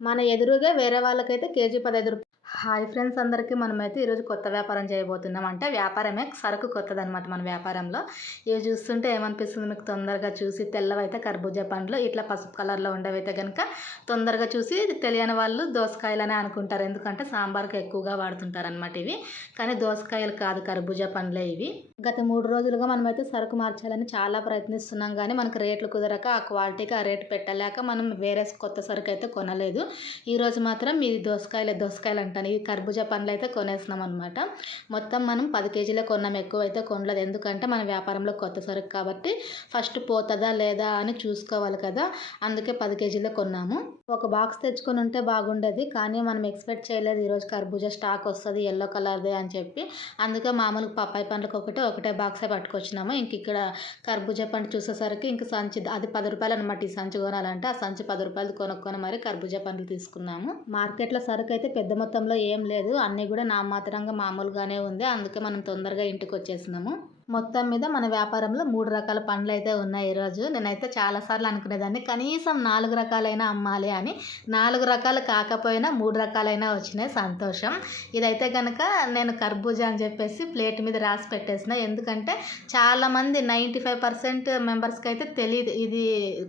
మన ఎదురుగా వేరే వాళ్ళకైతే కేజీ రూ. 15. హాయ్ ఫ్రెండ్స్ అందరికీ మనమైతే ఈరోజు కొత్త వ్యాపారం చేయబోతున్నాం. అంటే వ్యాపారమే సరుకు కొత్తదనమాట మన వ్యాపారంలో. ఇవి చూస్తుంటే ఏమనిపిస్తుంది మీకు తొందరగా చూసి తెల్లవైతే కర్బూజా పండ్లు, ఇట్లా పసుపు కలర్‌లో ఉండేవైతే గనుక తొందరగా చూసి తెలియని వాళ్ళు దోసకాయలనే అనుకుంటారు. ఎందుకంటే సాంబార్‌కి ఎక్కువగా వాడుతుంటారనమాట ఇవి. కానీ దోసకాయలు కాదు కర్బూజా పండ్లే ఇవి. గత 3 రోజులుగా మనమైతే సరుకు మార్చాలని చాలా ప్రయత్నిస్తున్నాం గానీ మనకు రేట్లు కుదరక ఆ క్వాలిటీకి ఆ రేటు పెట్టలేక మనం వేరే కొత్త సరుకయితే కొనలేదు. ఈరోజు మాత్రం ఇది దోసకాయలు అంటాను. ఈ కర్బూజా పండ్లయితే కొనేసినాం అనమాట. మొత్తం మనం 10 కేజీలే కొన్నాం. ఎక్కువైతే కొనలేదు. ఎందుకంటే మన వ్యాపారంలో కొత్త సరుకు కాబట్టి ఫస్ట్ పోతదా లేదా అని చూసుకోవాలి కదా! అందుకే 10 కేజీలే కొన్నాము. ఒక బాక్స్ తెచ్చుకొని ఉంటే బాగుండేది. కానీ మనం ఎక్స్‌పెక్ట్ చేయలేదు ఈరోజు కర్బూజా స్టాక్ వస్తది యెల్లో కలర్‌దే అని చెప్పి. అందుకే మామూలుగా పప్పాయి పండ్లకి ఒకటే బాక్సే పట్టుకొచ్చినాము. ఇక్కడ కర్బూజా పండు చూసేసరికి ఇంక సంచి అది రూ. 10 అనమాట. ఈ సంచి కొనాలంటే ఆ సంచి రూ. 10 కొనుక్కొని మరి కర్బూజా పండ్లు తీసుకున్నాము. మార్కెట్‌లో సరుకయితే పెద్ద మొత్తంలో ఏం లేదు. అన్నీ కూడా నామాత్రంగా మామూలుగానే ఉంది. అందుకే మనం తొందరగా ఇంటికొచ్చేసినాము. మొత్తం మీద మన వ్యాపారంలో 3 రకాల పండ్లయితే ఉన్నాయి ఈరోజు. నేనైతే చాలా సార్లు అనుకునేదాన్ని కనీసం 4 రకాలైనా అమ్మాలి అని. 4 రకాలు కాకపోయినా 3 రకాలైనా వచ్చినాయి సంతోషం. ఇదైతే గనక నేను కర్బూజా అని చెప్పేసి ప్లేట్ మీద రాసి పెట్టేసిన. ఎందుకంటే చాలామంది 95% మెంబర్స్‌కైతే తెలీదు ఇది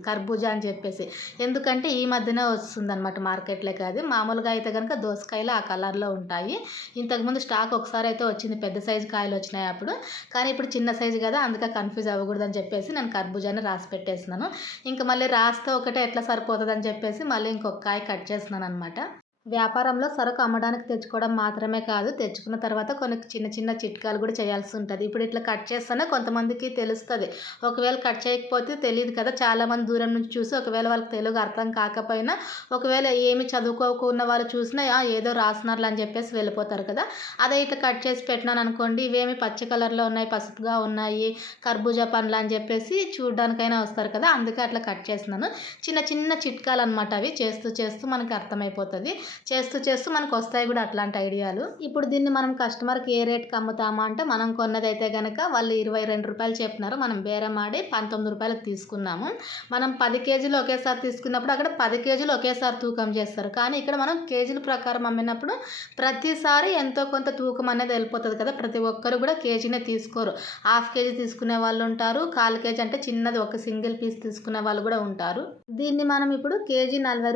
కర్బూజా అని చెప్పేసి. ఎందుకంటే ఈ మధ్యనే వస్తుందనమాట మార్కెట్‌లోకి అది. మామూలుగా అయితే గనక దోసకాయలు ఆ కలర్‌లో ఉంటాయి. ఇంతకుముందు స్టాక్ ఒకసారి అయితే వచ్చింది. పెద్ద సైజు కాయలు వచ్చినాయి అప్పుడు. కానీ ఇప్పుడు చిన్న సైజు కదా అందుకే కన్ఫ్యూజ్ అవ్వకూడదని చెప్పేసి నేను కర్బూజాని రాసి పెట్టేసినాను. ఇంక మళ్ళీ రాస్తే ఒకటే ఎట్లా సరిపోతుందని చెప్పేసి మళ్ళీ ఇంకొక కాయ కట్ చేస్తున్నాను అనమాట. వ్యాపారంలో సరుకు అమ్మడానికి తెచ్చుకోవడం మాత్రమే కాదు, తెచ్చుకున్న తర్వాత కొన్ని చిన్న చిన్న చిట్కాలు కూడా చేయాల్సి ఉంటుంది. ఇప్పుడు ఇట్లా కట్ చేస్తేనే కొంతమందికి తెలుస్తుంది. ఒకవేళ కట్ చేయకపోతే తెలీదు కదా! చాలామంది దూరం నుంచి చూసి ఒకవేళ వాళ్ళకి తెలుగు అర్థం కాకపోయినా, ఒకవేళ ఏమి చదువుకోకున్న వాళ్ళు చూసినా ఏదో రాస్తున్నారులే అని చెప్పేసి వెళ్ళిపోతారు కదా! అదే ఇట్లా కట్ చేసి పెట్టినాను అనుకోండి, ఇవేమి పచ్చ కలర్‌లో ఉన్నాయి, పసుపుగా ఉన్నాయి, కర్బూజా పండ్లు అని చెప్పేసి చూడ్డానికైనా వస్తారు కదా! అందుకే అట్లా కట్ చేసినాను. చిన్న చిన్న చిట్కాలన్నమాట అవి. చేస్తూ చేస్తూ మనకి అర్థమైపోతది. చేస్తూ మనకొస్తాయి గూడా అట్లాంటి ఐడియాలు. ఇప్పుడు దీన్ని మనం కస్టమర్‌కి ఏ రేట్‌కి అమ్ముతామా అంటే, మనం కొన్నదైతే గనక వాళ్ళు రూ. 22 చెప్పినారు. మనం బేరం ఆడి రూ. 19కి తీసుకున్నాము. మనం 10 కేజీలు ఒకేసారి తీసుకున్నప్పుడు అక్కడ 10 కేజీలు ఒకేసారి తూకం చేస్తారు. కానీ ఇక్కడ మనం కేజీల ప్రకారం అమ్మినప్పుడు ప్రతిసారి ఎంతో కొంత తూకం అనేది వెళ్ళిపోతది కదా! ప్రతి ఒక్కరు గూడా కేజీనే తీసుకోరు. హాఫ్ కేజీ తీసుకునే వాళ్ళుంటారు. కాల్ కేజీ అంటే చిన్నది ఒక సింగిల్ పీస్ తీసుకునే వాళ్ళు గూడా ఉంటారు. దీన్ని మనం ఇప్పుడు కేజీ రూ. 40,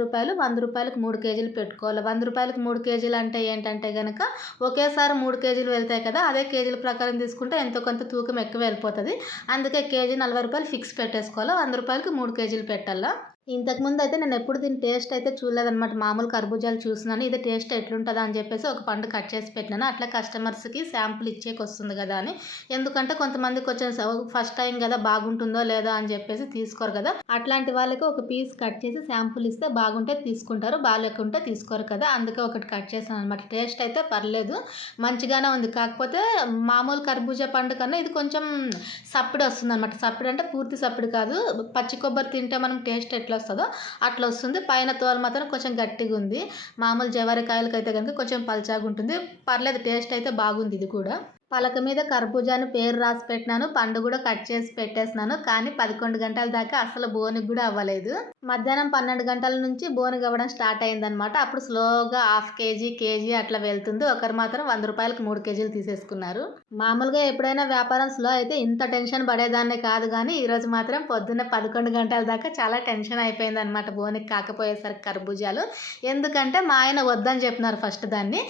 రూ. 100కి 3 కేజీలు పెట్టుకోవాలి. రూ. 100కి 3 కేజీలు అంటే ఏంటంటే గనక ఒకేసారి 3 కేజీలు వెళ్తాయి కదా! అదే కేజీల ప్రకారం తీసుకుంటే ఎంతో కొంత తూకం ఎక్కువ వెళ్ళిపోతది. అందుకే కేజీ రూ. 40 ఫిక్స్ పెట్టేసుకోవాలి. రూ. 100కి 3 కేజీలు పెట్టాల. ఇంతకుముందయితే నేనెప్పుడు దీని టేస్ట్ అయితే చూడలేదనమాట. మామూలు కర్బూజాలు చూసినాను. ఇది టేస్ట్ ఎట్లుంటదా అని చెప్పేసి ఒక పండు కట్ చేసి పెట్టినాను. అట్లా కస్టమర్స్‌కి శాంపుల్ ఇచ్చేకొస్తుంది గదా అని. ఎందుకంటే కొంతమంది కొంచెం ఫస్ట్ టైమ్ గదా బాగుంటుందో లేదో అని చెప్పేసి తీసుకోరు గదా! అట్లాంటి వాళ్ళకి ఒక పీస్ కట్ చేసి శాంపుల్ ఇస్తే బాగుంటే తీసుకుంటారు. బాలేకుంటే తీసుకోరు కదా! అందుకే ఒకటి కట్ చేశాననమాట. టేస్ట్ అయితే పర్లేదు. మంచిగానే ఉంది. కాకపోతే మామూలు కర్బూజా పండు కన్నా ఇది కొంచెం సప్పిడొస్తుందనమాట. సప్పిడంటే పూర్తి సప్పిడి కాదు. పచ్చి కొబ్బరి తింటే మనం టేస్ట్ ఎట్లొస్తదో అట్లొస్తుంది. పైన తోలు మాత్రం కొంచెం గట్టిగుంది. మామూలు జవారికాయలకైతే గనుక కొంచెం పల్చగుంటుంది. పర్లేదు టేస్ట్ అయితే బాగుంది ఇది కూడా. పలక మీద కర్బూజా అని పేరు రాసి పెట్టినాను. పండు కూడా కట్ చేసి పెట్టేసినాను. కానీ 11 గంటల దాకా అసలు బోనికి గూడా అవ్వలేదు. మధ్యాహ్నం 12 గంటల నుంచి బోనికి అవ్వడం స్టార్ట్ అయిందనమాట. అప్పుడు స్లోగా హాఫ్ కేజీ, కేజీ అట్లా వెళ్తుంది. ఒకరు మాత్రం రూ. 100కి 3 కేజీలు తీసేసుకున్నారు. మామూలుగా ఎప్పుడైనా వ్యాపారం స్లో అయితే ఇంత టెన్షన్ పడేదాన్నే కాదు గానీ, ఈరోజు మాత్రం పొద్దున్న 11 గంటల దాకా చాలా టెన్షన్ అయిపోయిందనమాట బోనికి కాకపోయేసరికి కర్బూజాలు. ఎందుకంటే మా ఆయన వద్దని చెప్పినారు ఫస్ట్ దాన్ని.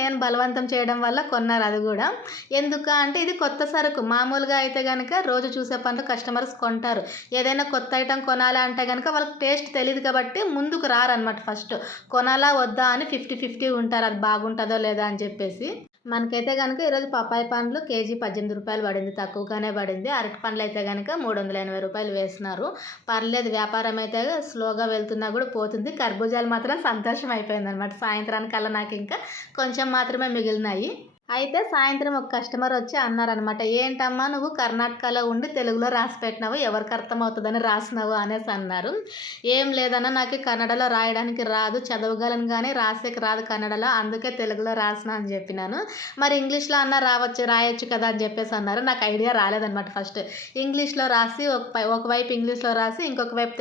నేను బలవంతం చేయడం వల్ల కొన్నారు అది గూడా. ఎందుకు అంటే ఇది కొత్త సరుకు. మామూలుగా అయితే గనక రోజు చూసే పండ్లు కస్టమర్స్ కొంటారు. ఏదైనా కొత్త ఐటెమ్ కొనాలి అంటే గనక వాళ్ళకి టేస్ట్ తెలీదు కాబట్టి ముందుకు రారనమాట ఫస్ట్. కొనాలా వద్దా అని 50, 50 ఉంటారు. అది బాగుంటదో లేదా అని చెప్పేసి. మనకైతే గనక ఈరోజు పపాయ పండ్లు కేజీ రూ. 18 పడింది. తక్కువగానే పడింది. అరటి పండ్లయితే గనక రూ. 380 వేసినారు. పర్లేదు వ్యాపారం అయితే స్లోగా వెళ్తున్నా గూడా పోతుంది. కర్బూజాలు మాత్రం సంతోషం అయిపోయిందనమాట. సాయంత్రానికల్లా నాకింకా కొంచెం మాత్రమే మిగిలినాయి. అయితే సాయంత్రం ఒక కస్టమర్ వచ్చి అన్నారనమాట. "ఏంటమ్మా నువ్వు కర్ణాటకలో ఉండి తెలుగులో రాసి పెట్టినావు. ఎవరికి అర్థమవుతదని రాసినావు" అనేసి అన్నారు. "ఏం లేదన్నా నాకు కన్నడలో రాయడానికి రాదు. చదవగలను గానీ రాసేకి రాదు కన్నడలో. అందుకే తెలుగులో రాసినా" అని చెప్పినాను. మరి ఇంగ్లీష్‌లో అన్నా రాయొచ్చు కదా అని చెప్పేసి అన్నారు. నాకు ఐడియా రాలేదనమాట ఫస్ట్. ఇంగ్లీష్‌లో రాసి ఒకవైపు ఇంగ్లీష్‌లో రాసి ఇంకొక వైపు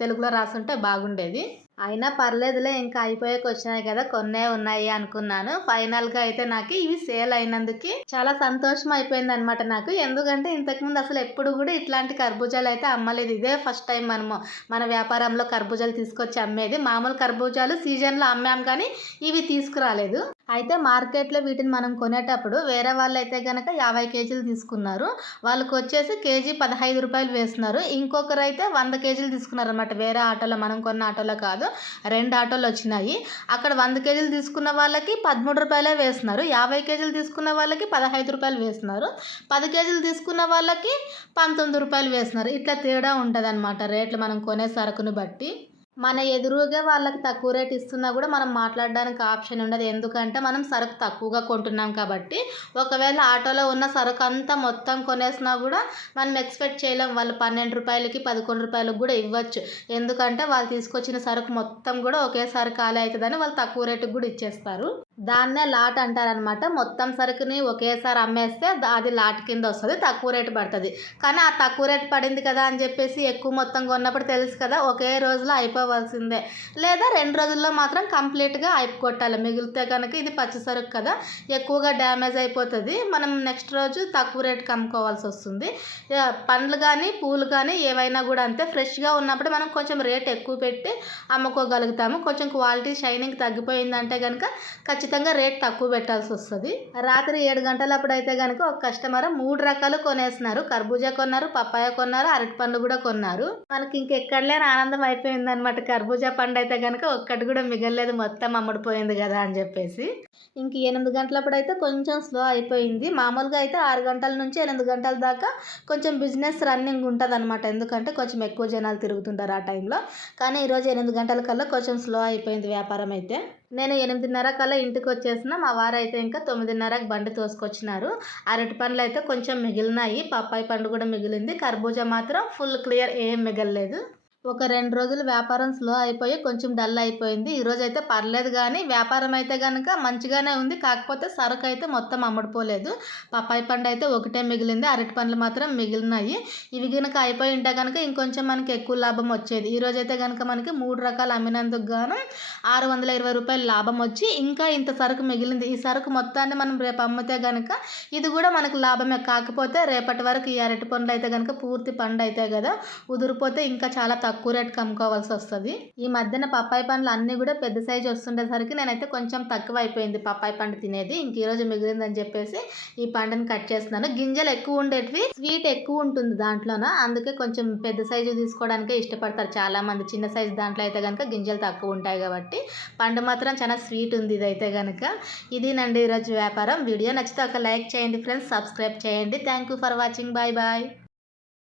తెలుగులో రాసుంటే బాగుండేది. అయినా పర్లేదులే ఇంకా అయిపోయాకొచ్చినాయి కదా! కొన్నే ఉన్నాయి అనుకున్నాను. ఫైనల్‌గా అయితే నాకు ఇవి సేల్ అయినందుకి చాలా సంతోషం అయిపోయిందనమాట నాకు. ఎందుకంటే ఇంతకుముందు అసలెప్పుడు గూడా ఇట్లాంటి కర్బూజాలయితే అమ్మలేదు. ఇదే ఫస్ట్ టైం మనము మన వ్యాపారంలో కర్బూజాలు తీసుకొచ్చి అమ్మేది. మామూలు కర్బూజాలు సీజన్‌లో అమ్మాం కానీ ఇవి తీసుకురాలేదు. అయితే మార్కెట్‌లో వీటిని మనం కొనేటప్పుడు వేరే వాళ్ళైతే గనక 50 కేజీలు తీసుకున్నారు. వాళ్ళకొచ్చేసి కేజీ రూ. 15 వేస్తున్నారు. ఇంకొకరైతే 100 కేజీలు తీసుకున్నారనమాట. వేరే ఆటోలో మనం కొన్న ఆటోలో కాదు. 2 ఆటోలొచ్చినాయి. అక్కడ 100 కేజీలు తీసుకున్న వాళ్ళకి రూ. 13 వేస్తున్నారు. 50 కేజీలు తీసుకున్న వాళ్ళకి రూ. 15 వేస్తున్నారు. 10 కేజీలు తీసుకున్న వాళ్ళకి రూ. 19 వేస్తున్నారు. ఇట్లా తేడా ఉంటదనమాట రేట్లు మనం కొనే సరుకుని బట్టి. మన ఎదురుగా వాళ్ళకి తక్కువ రేట్ ఇస్తున్నా గూడా మనం మాట్లాడడానికి ఆప్షన్ ఉండదు. ఎందుకంటే మనం సరుకు తక్కువగా కొంటున్నాం కాబట్టి. ఒకవేళ ఆటోలో ఉన్న సరుకంతా మొత్తం కొనేసినా గూడా మనం ఎక్స్‌పెక్ట్ చేయలేం. వాళ్ళు రూ. 12కి, రూ. 11కి గూడా ఇవ్వచ్చు. ఎందుకంటే వాళ్ళు తీసుకొచ్చిన సరుకు మొత్తం గూడా ఒకేసారి ఖాళీ అయితదని వాళ్ళు తక్కువ రేటుకి గూడా ఇచ్చేస్తారు. దాన్నే లాట్ అంటారనమాట. మొత్తం సరుకుని ఒకేసారి అమ్మేస్తే అది లాట్ కిందొస్తది. తక్కువ రేటు పడతది. కానీ ఆ తక్కువ రేటు పడింది కదా అని చెప్పేసి ఎక్కువ మొత్తం కొన్నప్పుడు తెలుసు కదా! ఒకే రోజులో అయిపోవాల్సిందే. లేదా 2 రోజుల్లో మాత్రం కంప్లీట్‌గా అయిపోగొట్టాలి. మిగిలితే గనక ఇది పచ్చి సరుకు కదా! ఎక్కువగా డ్యామేజ్ అయిపోతది. మనం నెక్స్ట్ రోజు తక్కువ రేటుకి అమ్ముకోవాల్సొస్తుంది. పండ్లు గానీ, పూలు గానీ ఏవైనా గూడా అంతే. ఫ్రెష్‌గా ఉన్నప్పుడు మనం కొంచెం రేట్ ఎక్కువ పెట్టి అమ్ముకోగలుగుతాము. కొంచెం క్వాలిటీ షైనింగ్ తగ్గిపోయిందంటే గనక ఖచ్చితంగా రేట్ తక్కువ పెట్టాల్సొస్తది. రాత్రి 7 గంటలప్పుడైతే గనక ఒక కస్టమర్ 3 రకాలు కొనేసినారు. కర్బూజా కొన్నారు, పపాయ కొన్నారు, అరటి పండ్లు గూడా కొన్నారు. మనకి ఇంకెక్కడ లేని ఆనందం అయిపోయిందనమాట. కర్బూజా పండయితే గనక ఒక్కటి గూడా మిగల్లేదు. మొత్తం అమ్ముడుపోయింది గదా అని జెప్పేసి. ఇంక 8 గంటలప్పుడైతే కొంచెం స్లో అయిపోయింది. మామూలుగా అయితే 6 గంటల నుంచి 8 గంటల దాకా కొంచెం బిజినెస్ రన్నింగ్ ఉంటదనమాట. ఎందుకంటే కొంచెం ఎక్కువ జనాలు తిరుగుతుంటారు ఆ టైంలో. కానీ ఈరోజు 8 గంటల కల్లా కొంచెం స్లో అయిపోయింది వ్యాపారం అయితే. నేను 8:30 కల్లా ఇంటికొచ్చేసిన. మా వారైతే ఇంకా 9:30కి బండి తోసుకొచ్చినారు. అరటి పండ్లయితే కొంచెం మిగిలినాయి. పప్పాయి పండు కూడా మిగిలింది. కర్బూజా మాత్రం ఫుల్ క్లియర్ ఏం మిగల్లేదు. ఒక 2 రోజులు వ్యాపారం స్లో అయిపోయి కొంచెం డల్ అయిపోయింది. ఈరోజైతే పర్లేదు గానీ వ్యాపారం అయితే గనక మంచిగానే ఉంది. కాకపోతే సరుకయితే మొత్తం అమ్ముడుపోలేదు. పప్పాయి పండయితే ఒకటే మిగిలింది. అరటి పండ్లు మాత్రం మిగిలినాయి. ఇవి గనక అయిపోయుంటే గనక ఇంకొంచెం మనకి ఎక్కువ లాభం వచ్చేది. ఈరోజైతే గనక మనకి 3 రకాలు అమ్మినందుకు గాను రూ. 620 లాభం వచ్చి ఇంకా ఇంత సరుకు మిగిలింది. ఈ సరుకు మొత్తాన్ని మనం రేపు అమ్మితే గనక ఇది గూడా మనకు లాభమే. కాకపోతే రేపటి వరకు ఈ అరటి పండ్లయితే గనక పూర్తి పండయితాయి గదా! ఉదిరిపోతే ఇంకా చాలా తక్కువ రేటుకి అమ్ముకోవాల్సొస్తది. ఈ మధ్యన పప్పాయి పండ్లు అన్నీ గూడా పెద్ద సైజు వస్తుండేసరికి నేనైతే కొంచెం తక్కువైపోయింది పప్పాయి పండు తినేది. ఇంక ఈరోజు మిగిలిందని చెప్పేసి ఈ పండుని కట్ చేస్తున్నాను. గింజలు ఎక్కువ ఉండేటివి, స్వీట్ ఎక్కువ ఉంటుంది దాంట్లోన. అందుకే కొంచెం పెద్ద సైజు తీసుకోవడానికే ఇష్టపడతారు చాలామంది. చిన్న సైజు దాంట్లో అయితే గనక గింజలు తక్కువ ఉంటాయి కాబట్టి. పండు మాత్రం చాలా స్వీట్ ఉంది ఇదైతే గనక. ఇదేనండి ఈరోజు వ్యాపారం. వీడియో నచ్చితే ఒక లైక్ చేయండి ఫ్రెండ్స్. సబ్స్క్రైబ్ చేయండి. Thank you for watching. Bye bye.